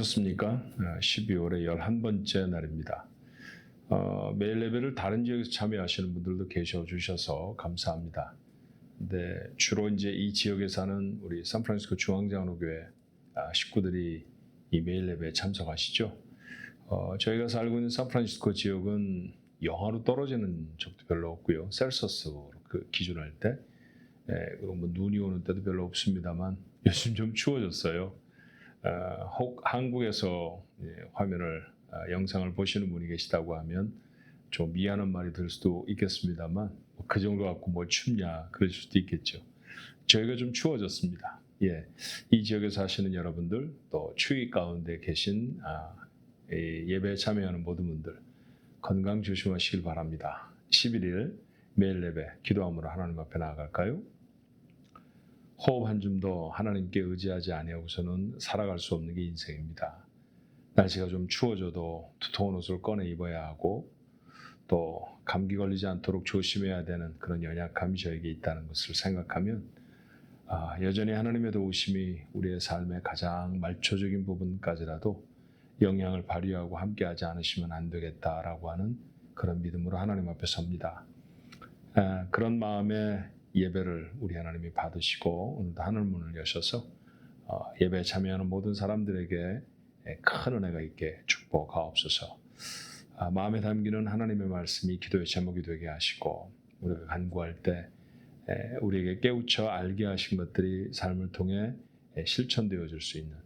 안녕하셨습니까? 12월의 11번째 날입니다. 매일 예배를 다른 지역에서 참여하시는 분들도 계셔 주셔서 감사합니다. 근데 주로 이제 이 지역에 사는 우리 샌프란시스코 중앙장로교회 식구들이 이 매일 예배에 참석하시죠. 저희가 살고 있는 샌프란시스코 지역은 영하로 떨어지는 적도 별로 없고요. 셀시어스로 기준할 때, 그리고 뭐 눈이 오는 때도 별로 없습니다만 요즘 좀 추워졌어요. 혹 한국에서 화면을 영상을 보시는 분이 계시다고 하면 좀 미안한 말이 들 수도 있겠습니다만 그 정도 갖고 뭐 춥냐 그럴 수도 있겠죠. 저희가 좀 추워졌습니다. 이 지역에 사시는 여러분들 또 추위 가운데 계신 예배에 참여하는 모든 분들 건강 조심하시길 바랍니다. 11일 매일 예배 기도함으로 하나님 앞에 나아갈까요? 호흡 한 줌 더 하나님께 의지하지 아니하고서는 살아갈 수 없는 게 인생입니다. 날씨가 좀 추워져도 두터운 옷을 꺼내 입어야 하고 또 감기 걸리지 않도록 조심해야 되는 그런 연약함이 저에게 있다는 것을 생각하면 여전히 하나님의 도우심이 우리의 삶의 가장 말초적인 부분까지라도 영향을 발휘하고 함께하지 않으시면 안 되겠다라고 하는 그런 믿음으로 하나님 앞에 섭니다. 그런 마음에 예배를 우리 하나님이 받으시고 오늘도 하늘 문을 여셔서 예배에 참여하는 모든 사람들에게 큰 은혜가 있게 축복하옵소서. 마음에 담기는 하나님의 말씀이 기도의 제목이 되게 하시고 우리가 간구할 때 우리에게 깨우쳐 알게 하신 것들이 삶을 통해 실천되어질 수 있는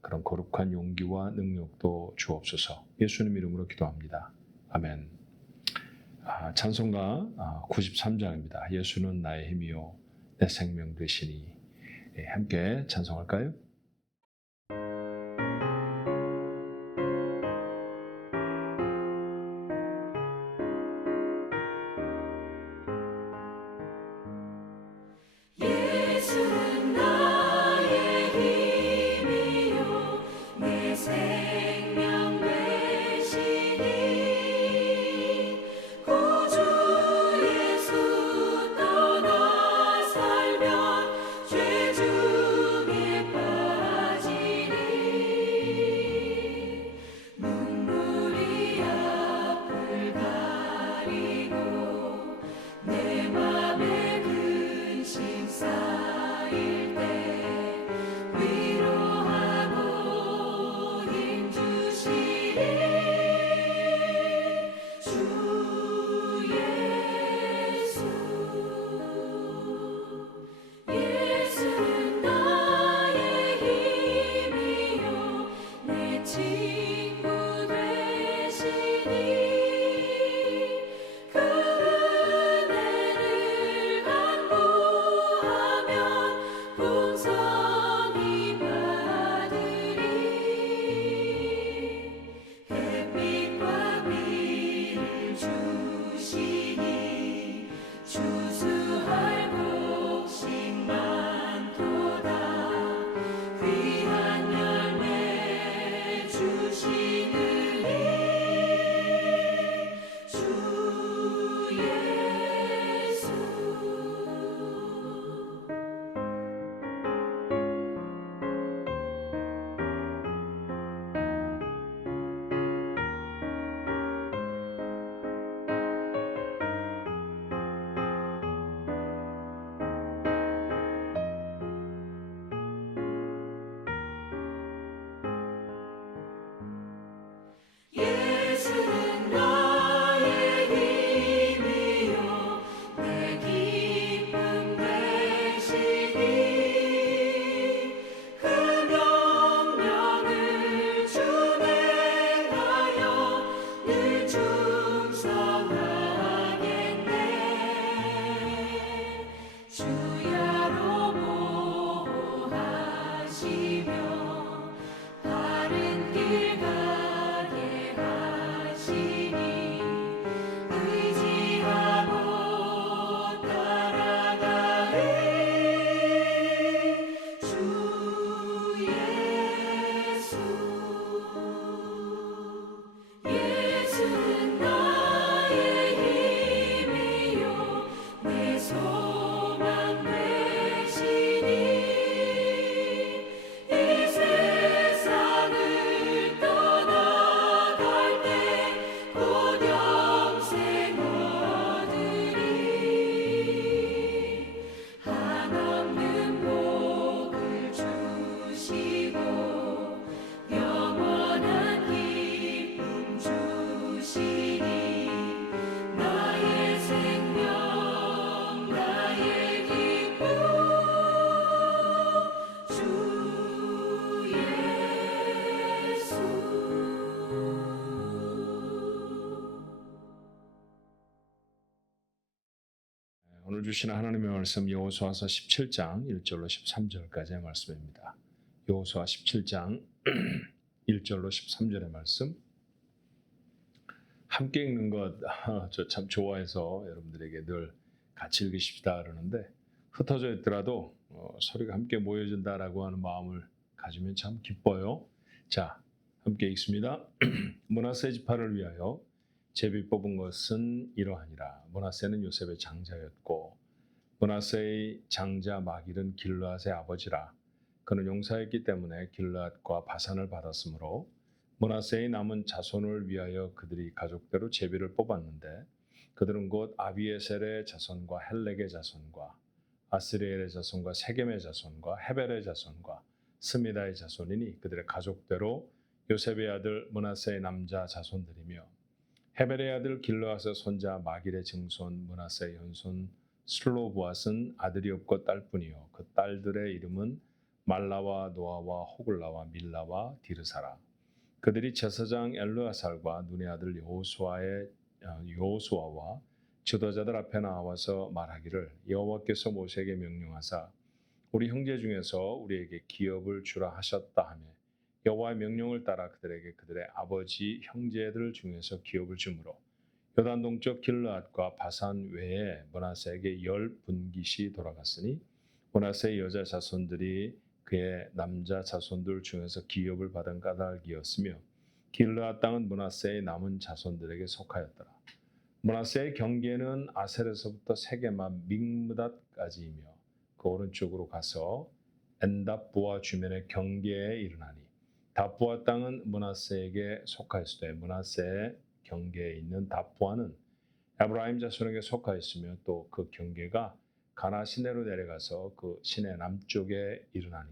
그런 거룩한 용기와 능력도 주옵소서. 예수님 이름으로 기도합니다. 아멘. 찬송가 93장입니다. 예수는 나의 힘이요 내 생명 되시니. 함께 찬송할까요? 예수는 나의 힘이요 내 생명 되시니 구주 예수 떠나 살면 죄 중에 오늘 주시는 하나님의 말씀 여호수아서 17장 1절로 13절까지의 말씀입니다. 여호수아 17장 1절로 13절의 말씀. 함께 읽는 것 저 참 좋아해서 여러분들에게 늘 같이 읽으십시다 그러는데 흩어져 있더라도 소리가 함께 모여진다라고 하는 마음을 가지면 참 기뻐요. 자, 함께 읽습니다. 므낫세 지파를 위하여 제비 뽑은 것은 이러하니라. 므낫세는 요셉의 장자였고 므낫세의 장자 마길은 길르앗의 아버지라. 그는 용사였기 때문에 길르앗과 바산을 받았으므로 므낫세의 남은 자손을 위하여 그들이 가족대로 제비를 뽑았는데 그들은 곧 아비에셀의 자손과 헬렉의 자손과 아스리엘의 자손과 세겜의 자손과 헤벨의 자손과 스미다의 자손이니 그들의 가족대로 요셉의 아들 므낫세의 남자 자손들이며 헤벨의 아들 길르앗의 손자 마길의 증손 므낫세의 현손 슬로브앗은 아들이 없고 딸뿐이요 그 딸들의 이름은 말라와 노아와 호글라와 밀라와 디르사라. 그들이 제사장 엘르아살과 눈의 아들 여호수아와 지도자들 앞에 나와서 말하기를 여호와께서 모세에게 명령하사 우리 형제 중에서 우리에게 기업을 주라 하셨다 하며 여호와의 명령을 따라 그들에게 그들의 아버지 형제들 중에서 기업을 주므로 요단 동쪽 길르앗과 바산 외에 므낫세에게 10분깃이 돌아갔으니 므낫세의 여자 자손들이 그의 남자 자손들 중에서 기업을 받은 까닭이었으며 길르앗 땅은 므낫세의 남은 자손들에게 속하였더라. 므낫세의 경계는 아셀에서부터 세게마 믹므닷까지이며 그 오른쪽으로 가서 엔답부와 주변의 경계에 이르나니 답부와 땅은 므낫세에게 속하였으되 므낫세의 경계에 있는 답부와는 에브라임 자손에게 속하였으며 또 그 경계가 가나 시내로 내려가서 그 시내 남쪽에 이르나니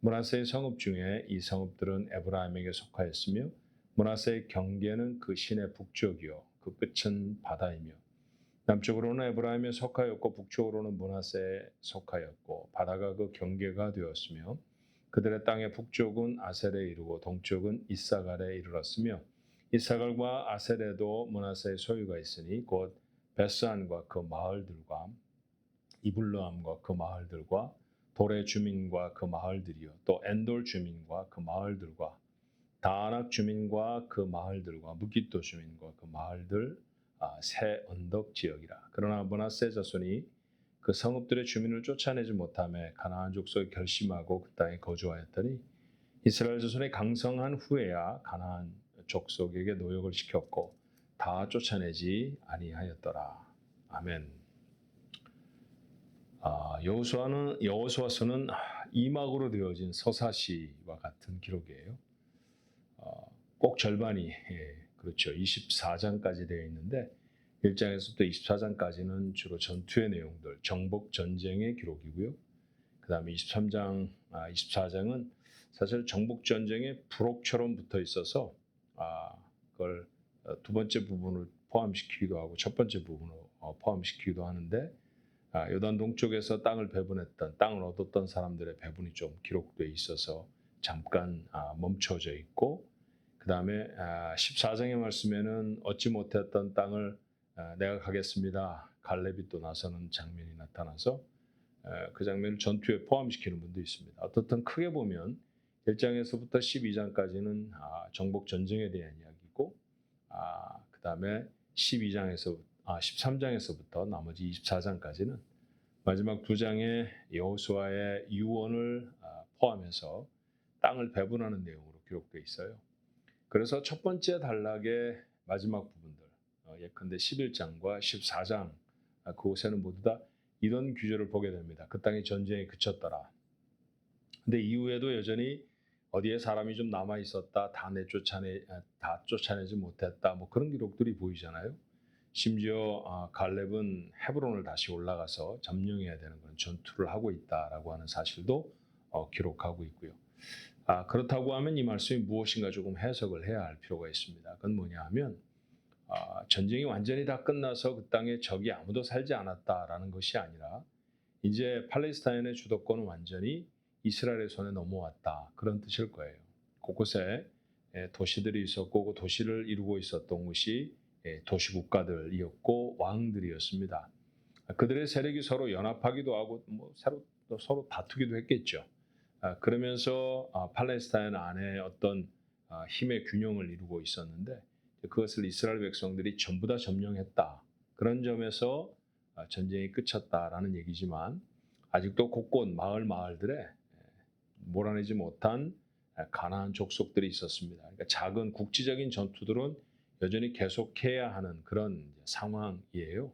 므낫세의 성읍 중에 이 성읍들은 에브라임에게 속하였으며 므낫세의 경계는 그 시내 북쪽이요 그 끝은 바다이며 남쪽으로는 에브라임에 속하였고 북쪽으로는 므낫세에 속하였고 바다가 그 경계가 되었으며 그들의 땅의 북쪽은 아셀에 이르고 동쪽은 이사갈에 이르렀으며 이사갈과 아셀에도 므낫세의 소유가 있으니 곧 베스안과 그 마을들과 이블르함과 그 마을들과 돌의 주민과 그 마을들이요 또 엔돌 주민과 그 마을들과 다아낙 주민과 그 마을들과 무깃도 주민과 그 마을들 새 언덕 지역이라. 그러나 므낫세 자손이 그 성읍들의 주민을 쫓아내지 못하며 가나안 족속이 결심하고 그 땅에 거주하였더니 이스라엘 자손이 강성한 후에야 가나안 족속에게 노역을 시켰고 다 쫓아내지 아니하였더라. 아멘. 여호수아서는 이막으로 되어진 서사시와 같은 기록이에요. 꼭 절반이 그렇죠. 24장까지 되어 있는데 1장에서부터 24장까지는 주로 전투의 내용들, 정복 전쟁의 기록이고요. 그 다음에 24장은 사실 정복 전쟁의 부록처럼 붙어 있어서 그걸 두 번째 부분을 포함시키기도 하고 첫 번째 부분을 포함시키기도 하는데 요단 동쪽에서 땅을 얻었던 사람들의 배분이 좀 기록되어 있어서 잠깐 멈춰져 있고 그 다음에 14장의 말씀에는 얻지 못했던 땅을 내가 가겠습니다. 갈렙이 또 나서는 장면이 나타나서 그 장면을 전투에 포함시키는 분도 있습니다. 어떻든 크게 보면 1장에서부터 12장까지는 정복 전쟁에 대한 이야기고 그 다음에 13장에서부터 나머지 24장까지는 마지막 두 장의 여호수아의 유언을 포함해서 땅을 배분하는 내용으로 기록되어 있어요. 그래서 첫 번째 단락의 마지막 부분들 예컨대 11장과 14장 그곳에는 모두 다 이런 규절을 보게 됩니다. 그 땅의 전쟁이 그쳤더라. 근데 이후에도 여전히 어디에 사람이 좀 남아 있었다, 다 쫓아내지 못했다, 뭐 그런 기록들이 보이잖아요. 심지어 갈렙은 헤브론을 다시 올라가서 점령해야 되는 그런 전투를 하고 있다라고 하는 사실도 기록하고 있고요. 그렇다고 하면 이 말씀이 무엇인가 조금 해석을 해야 할 필요가 있습니다. 그건 뭐냐 하면 전쟁이 완전히 다 끝나서 그 땅에 적이 아무도 살지 않았다라는 것이 아니라 이제 팔레스타인의 주도권은 완전히 이스라엘의 손에 넘어왔다. 그런 뜻일 거예요. 곳곳에 도시들이 있었고 그 도시를 이루고 있었던 곳이 도시국가들이었고 왕들이었습니다. 그들의 세력이 서로 연합하기도 하고 서로 다투기도 했겠죠. 그러면서 팔레스타인 안에 어떤 힘의 균형을 이루고 있었는데 그것을 이스라엘 백성들이 전부 다 점령했다. 그런 점에서 전쟁이 끝쳤다라는 얘기지만 아직도 곳곳 마을들에 몰아내지 못한 가나안 족속들이 있었습니다. 그러니까 작은 국지적인 전투들은 여전히 계속해야 하는 그런 상황이에요.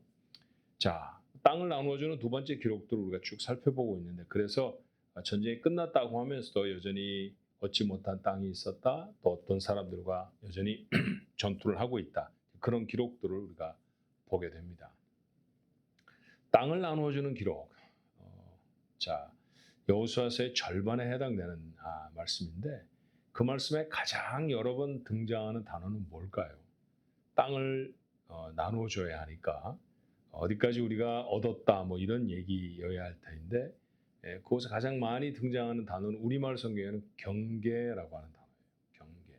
자, 땅을 나누어주는 두 번째 기록들을 우리가 쭉 살펴보고 있는데 그래서 전쟁이 끝났다고 하면서도 여전히 얻지 못한 땅이 있었다. 또 어떤 사람들과 여전히 전투를 하고 있다. 그런 기록들을 우리가 보게 됩니다. 땅을 나누어주는 기록. 자, 여호수아서의 절반에 해당되는 말씀인데 그 말씀에 가장 여러 번 등장하는 단어는 뭘까요? 땅을 나누어줘야 하니까 어디까지 우리가 얻었다 뭐 이런 얘기여야 할 텐데 그곳에 가장 많이 등장하는 단어는 우리말 성경에는 경계라고 하는 단어예요. 경계.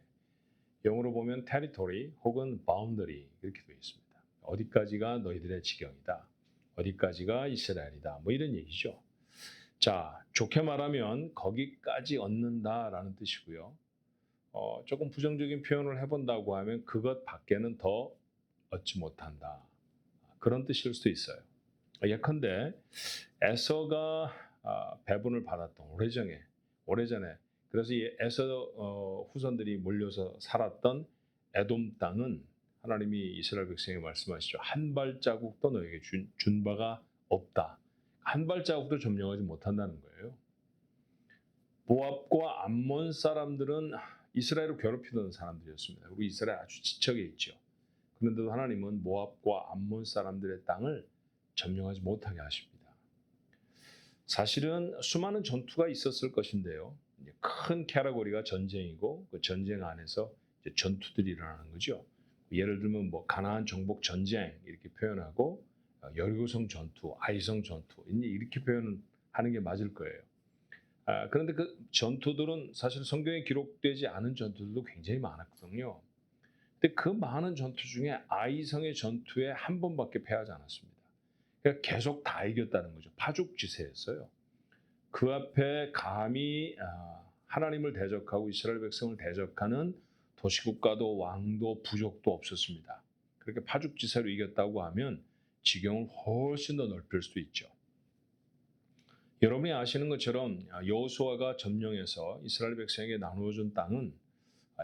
영어로 보면 territory 혹은 boundary 이렇게 되어 있습니다. 어디까지가 너희들의 지경이다. 어디까지가 이스라엘이다. 뭐 이런 얘기죠. 자, 좋게 말하면 거기까지 얻는다라는 뜻이고요. 조금 부정적인 표현을 해본다고 하면 그것 밖에는 더 얻지 못한다. 그런 뜻일 수도 있어요. 예컨대 에서가 배분을 받았던 오래전에 그래서 이 에서 후손들이 몰려서 살았던 에돔 땅은 하나님이 이스라엘 백성에게 말씀하시죠. 한 발자국도 너에게 준 바가 없다. 한 발자국도 점령하지 못한다는 거예요. 모압과 암몬 사람들은 이스라엘을 괴롭히던 사람들이었습니다. 우리 이스라엘 아주 지척에 있죠. 그런데도 하나님은 모압과 암몬 사람들의 땅을 점령하지 못하게 하십니다. 사실은 수많은 전투가 있었을 것인데요. 큰 캐러고리가 전쟁이고 그 전쟁 안에서 전투들이 일어나는 거죠. 예를 들면 뭐 가나안 정복 전쟁 이렇게 표현하고 여리고성 전투, 아이성 전투 이렇게 표현하는 게 맞을 거예요. 그런데 그 전투들은 사실 성경에 기록되지 않은 전투들도 굉장히 많았거든요. 근데 그 많은 전투 중에 아이성의 전투에 한 번밖에 패하지 않았습니다. 그러니까 계속 다 이겼다는 거죠. 파죽지세였어요. 그 앞에 감히 하나님을 대적하고 이스라엘 백성을 대적하는 도시국가도 왕도 부족도 없었습니다. 그렇게 파죽지세로 이겼다고 하면 지경을 훨씬 더 넓힐 수도 있죠. 여러분이 아시는 것처럼 여호수아가 점령해서 이스라엘 백성에게 나누어준 땅은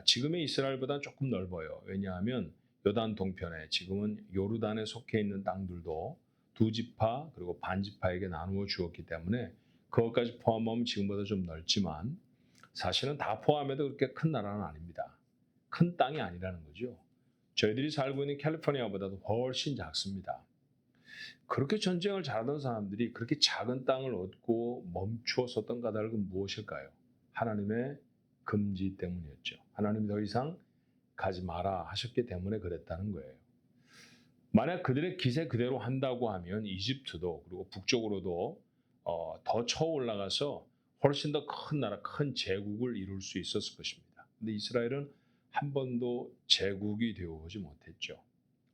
지금의 이스라엘보다 조금 넓어요. 왜냐하면 요단 동편에 지금은 요르단에 속해 있는 땅들도 두 지파 그리고 반 지파에게 나누어 주었기 때문에 그것까지 포함하면 지금보다 좀 넓지만 사실은 다 포함해도 그렇게 큰 나라는 아닙니다. 큰 땅이 아니라는 거죠. 저희들이 살고 있는 캘리포니아보다도 훨씬 작습니다. 그렇게 전쟁을 잘하던 사람들이 그렇게 작은 땅을 얻고 멈추었었던 까닭은 무엇일까요? 하나님의 금지 때문이었죠. 하나님이 더 이상 가지 마라 하셨기 때문에 그랬다는 거예요. 만약 그들의 기세 그대로 한다고 하면 이집트도 그리고 북쪽으로도 더 쳐 올라가서 훨씬 더 큰 나라, 큰 제국을 이룰 수 있었을 것입니다. 근데 이스라엘은 한 번도 제국이 되어오지 못했죠.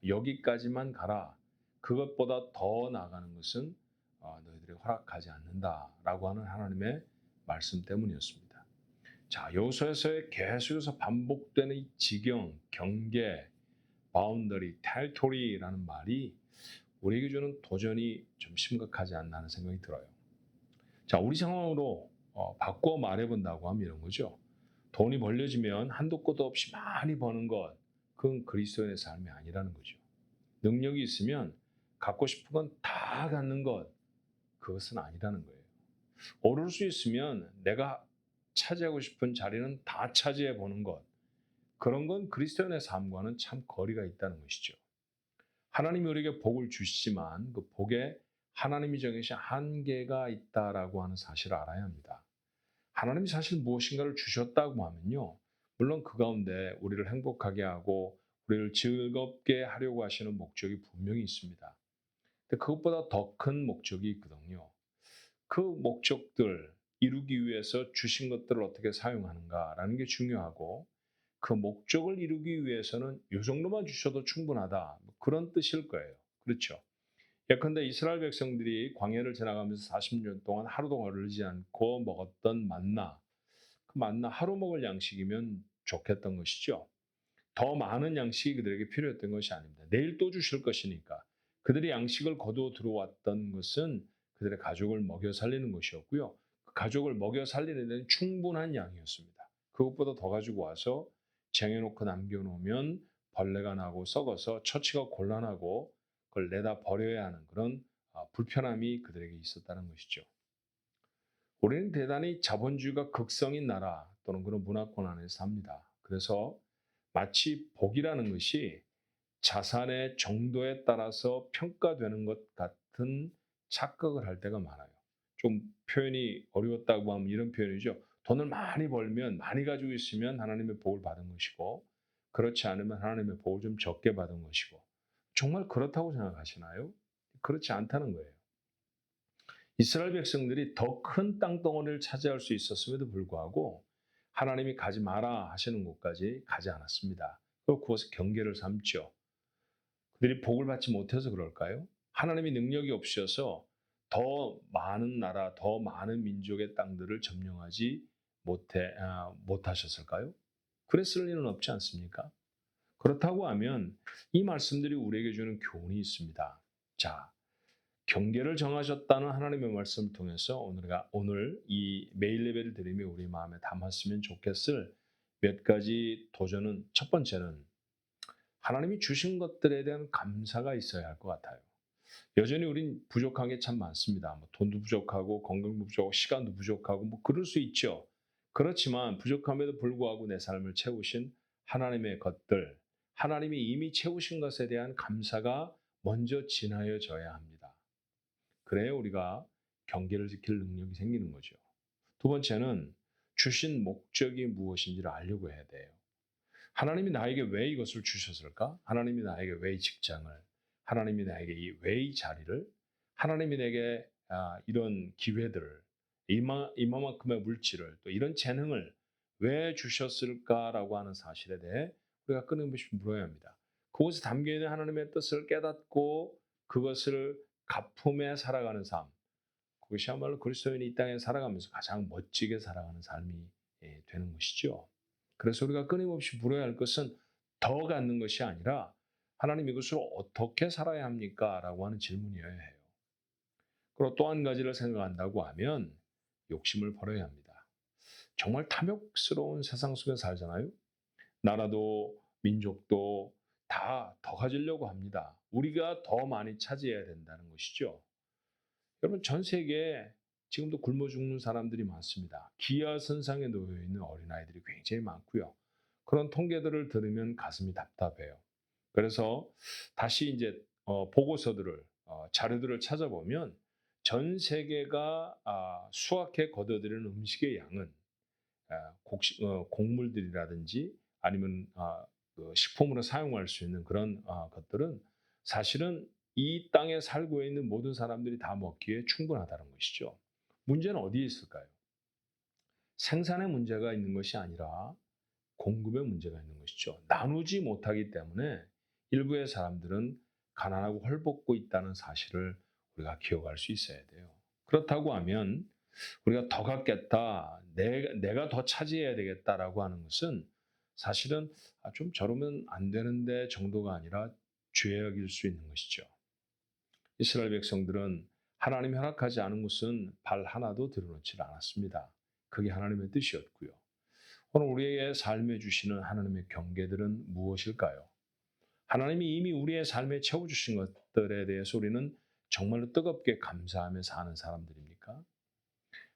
여기까지만 가라. 그것보다 더 나아가는 것은 너희들이 허락하지 않는다라고 하는 하나님의 말씀 때문이었습니다. 자, 여호수아서에 계속해서 반복되는 이 지경, 경계, 바운더리, territory라는 말이 우리에게 주는 도전이 좀 심각하지 않나 하는 생각이 들어요. 자, 우리 상황으로 바꿔 말해본다고 하면 이런 거죠. 돈이 벌려지면 한도 끝도 없이 많이 버는 것, 그건 그리스도인의 삶이 아니라는 거죠. 능력이 있으면 갖고 싶은 건 다 갖는 것, 그것은 아니라는 거예요. 오를 수 있으면 내가 차지하고 싶은 자리는 다 차지해 보는 것, 그런 건 그리스도인의 삶과는 참 거리가 있다는 것이죠. 하나님이 우리에게 복을 주시지만 그 복에 하나님이 정해신 한계가 있다라고 하는 사실을 알아야 합니다. 하나님이 사실 무엇인가를 주셨다고 하면요, 물론 그 가운데 우리를 행복하게 하고 우리를 즐겁게 하려고 하시는 목적이 분명히 있습니다. 근데 그것보다 더 큰 목적이 있거든요. 그 목적들 이루기 위해서 주신 것들을 어떻게 사용하는가라는 게 중요하고 그 목적을 이루기 위해서는 이 정도만 주셔도 충분하다. 그런 뜻일 거예요. 그렇죠? 예컨대 이스라엘 백성들이 광야를 지나가면서 40년 동안 하루도 거르지 않고 먹었던 만나, 그 만나 하루 먹을 양식이면 좋겠던 것이죠. 더 많은 양식이 그들에게 필요했던 것이 아닙니다. 내일 또 주실 것이니까. 그들이 양식을 거두어 들어왔던 것은 그들의 가족을 먹여 살리는 것이었고요. 그 가족을 먹여 살리는 데는 충분한 양이었습니다. 그것보다 더 가지고 와서 쟁여놓고 남겨놓으면 벌레가 나고 썩어서 처치가 곤란하고 그걸 내다 버려야 하는 그런 불편함이 그들에게 있었다는 것이죠. 우리는 대단히 자본주의가 극성인 나라 또는 그런 문화권 안에서 삽니다. 그래서 마치 복이라는 것이 자산의 정도에 따라서 평가되는 것 같은 착각을 할 때가 많아요. 좀 표현이 어려웠다고 하면 이런 표현이죠. 돈을 많이 벌면, 많이 가지고 있으면 하나님의 복을 받은 것이고, 그렇지 않으면 하나님의 복을 좀 적게 받은 것이고, 정말 그렇다고 생각하시나요? 그렇지 않다는 거예요. 이스라엘 백성들이 더 큰 땅덩어리를 차지할 수 있었음에도 불구하고 하나님이 가지 마라 하시는 곳까지 가지 않았습니다. 그것을 경계를 삼죠. 그들이 복을 받지 못해서 그럴까요? 하나님이 능력이 없으셔서 더 많은 나라, 더 많은 민족의 땅들을 점령하지 못하셨을까요? 그랬을 리는 없지 않습니까? 그렇다고 하면 이 말씀들이 우리에게 주는 교훈이 있습니다. 자, 경계를 정하셨다는 하나님의 말씀을 통해서 오늘 이 메일 레벨을 드리며 우리 마음에 담았으면 좋겠을 몇 가지 도전은, 첫 번째는 하나님이 주신 것들에 대한 감사가 있어야 할 것 같아요. 여전히 우린 부족한 게 참 많습니다. 뭐 돈도 부족하고 건강도 부족하고 시간도 부족하고 뭐 그럴 수 있죠. 그렇지만 부족함에도 불구하고 내 삶을 채우신 하나님의 것들, 하나님이 이미 채우신 것에 대한 감사가 먼저 지나여져야 합니다. 그래야 우리가 경계를 지킬 능력이 생기는 거죠. 두 번째는 주신 목적이 무엇인지를 알려고 해야 돼요. 하나님이 나에게 왜 이것을 주셨을까? 하나님이 나에게 왜 이 직장을, 하나님이 나에게 왜 이 자리를, 하나님이 내게 이런 기회들을, 이만큼의 물질을, 또 이런 재능을 왜 주셨을까라고 하는 사실에 대해 우리가 끊임없이 물어야 합니다. 그것에 담겨있는 하나님의 뜻을 깨닫고 그것을 가품해 살아가는 삶, 그것이야말로 그리스도인이 이 땅에 살아가면서 가장 멋지게 살아가는 삶이 되는 것이죠. 그래서 우리가 끊임없이 물어야 할 것은 더 갖는 것이 아니라 하나님 이것을 어떻게 살아야 합니까? 라고 하는 질문이어야 해요. 그리고 또 한 가지를 생각한다고 하면 욕심을 버려야 합니다. 정말 탐욕스러운 세상 속에 살잖아요. 나라도 민족도 다 더 가지려고 합니다. 우리가 더 많이 차지해야 된다는 것이죠. 여러분 전 세계에 지금도 굶어 죽는 사람들이 많습니다. 기아선상에 놓여 있는 어린아이들이 굉장히 많고요. 그런 통계들을 들으면 가슴이 답답해요. 그래서 다시 이제 보고서들을 자료들을 찾아보면 전 세계가 수확해 거둬들이는 음식의 양은 곡물들이라든지 아니면 그 식품으로 사용할 수 있는 그런 것들은 사실은 이 땅에 살고 있는 모든 사람들이 다 먹기에 충분하다는 것이죠. 문제는 어디에 있을까요? 생산의 문제가 있는 것이 아니라 공급의 문제가 있는 것이죠. 나누지 못하기 때문에 일부의 사람들은 가난하고 헐벗고 있다는 사실을 우리가 기억할 수 있어야 돼요. 그렇다고 하면 우리가 더 갖겠다, 내가 더 차지해야 되겠다라고 하는 것은 사실은 좀 저러면 안 되는데 정도가 아니라 죄악일 수 있는 것이죠. 이스라엘 백성들은 하나님이 허락하지 않은 것은 발 하나도 드러놓지 않았습니다. 그게 하나님의 뜻이었고요. 오늘 우리의 삶에 주시는 하나님의 경계들은 무엇일까요? 하나님이 이미 우리의 삶에 채워주신 것들에 대해서 우리는 정말로 뜨겁게 감사하며 사는 사람들입니까?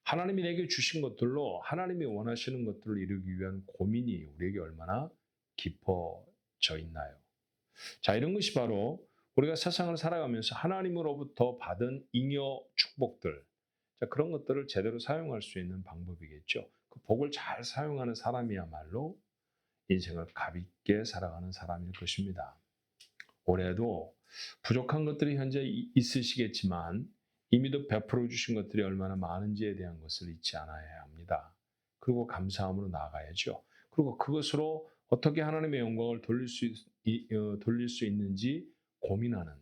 하나님이 내게 주신 것들로 하나님이 원하시는 것들을 이루기 위한 고민이 우리에게 얼마나 깊어져 있나요? 자, 이런 것이 바로 우리가 세상을 살아가면서 하나님으로부터 받은 잉여 축복들, 자, 그런 것들을 제대로 사용할 수 있는 방법이겠죠. 그 복을 잘 사용하는 사람이야말로 인생을 가볍게 살아가는 사람일 것입니다. 올해도 부족한 것들이 현재 있으시겠지만 이미도 베풀어 주신 것들이 얼마나 많은지에 대한 것을 잊지 않아야 합니다. 그리고 감사함으로 나아가야죠. 그리고 그것으로 어떻게 하나님의 영광을 돌릴 수 있는지 고민하는,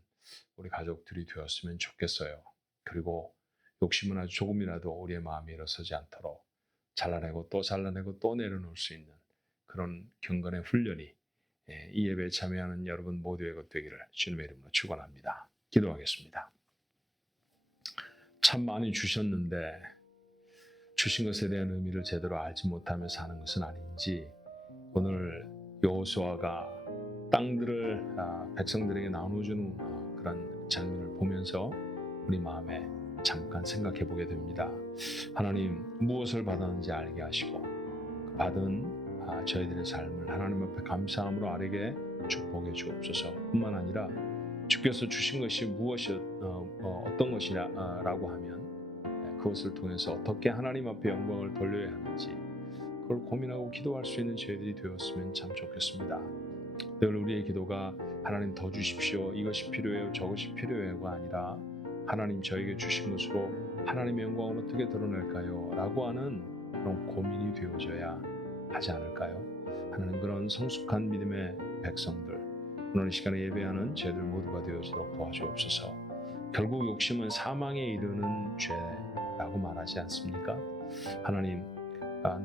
우리 가족들이 되었으면 좋겠어요. 그리고 욕심은 아주 조금이라도 우리의 마음에 일어서지 않도록 잘라내고 또 잘라내고 또 내려놓을 수 있는 그런 경건의 훈련이 이 예배에 참여하는 여러분 모두의 것 되기를 주님의 이름으로 축원합니다. 기도하겠습니다. 참 많이 주셨는데 주신 것에 대한 의미를 제대로 알지 못하며 사는 것은 아닌지 오늘 여호수아가 땅들을 백성들에게 나눠주는 그런 장면을 보면서 우리 마음에 잠깐 생각해 보게 됩니다. 하나님 무엇을 받았는지 알게 하시고 그 받은 저희들의 삶을 하나님 앞에 감사함으로 아뢰게 축복해 주옵소서. 뿐만 아니라 주께서 주신 것이 무엇이 어떤 것이냐라고 하면 그것을 통해서 어떻게 하나님 앞에 영광을 돌려야 하는지 그걸 고민하고 기도할 수 있는 저희들이 되었으면 참 좋겠습니다. 늘 우리의 기도가 하나님 더 주십시오. 이것이 필요해요. 저것이 필요해요가 아니라 하나님 저에게 주신 것으로 하나님의 영광을 어떻게 드러낼까요? 라고 하는 그런 고민이 되어져야 하지 않을까요? 하나님 그런 성숙한 믿음의 백성들 오늘 이 시간에 예배하는 저희들 모두가 되어지도록 도와주옵소서. 결국 욕심은 사망에 이르는 죄라고 말하지 않습니까? 하나님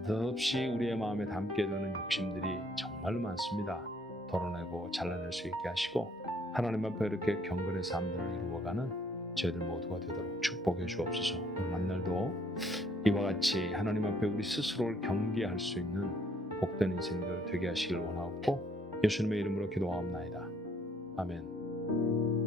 느없이 우리의 마음에 담게 되는 욕심들이 정말로 많습니다. 덜어내고 잘라낼 수 있게 하시고 하나님 앞에 이렇게 경건의 삶들을 이루어가는 저희들 모두가 되도록 축복해 주옵소서. 오늘 만날도 이와 같이 하나님 앞에 우리 스스로를 경계할 수 있는 복된 인생들 되게 하시길 원하옵고 예수님의 이름으로 기도하옵나이다. 아멘.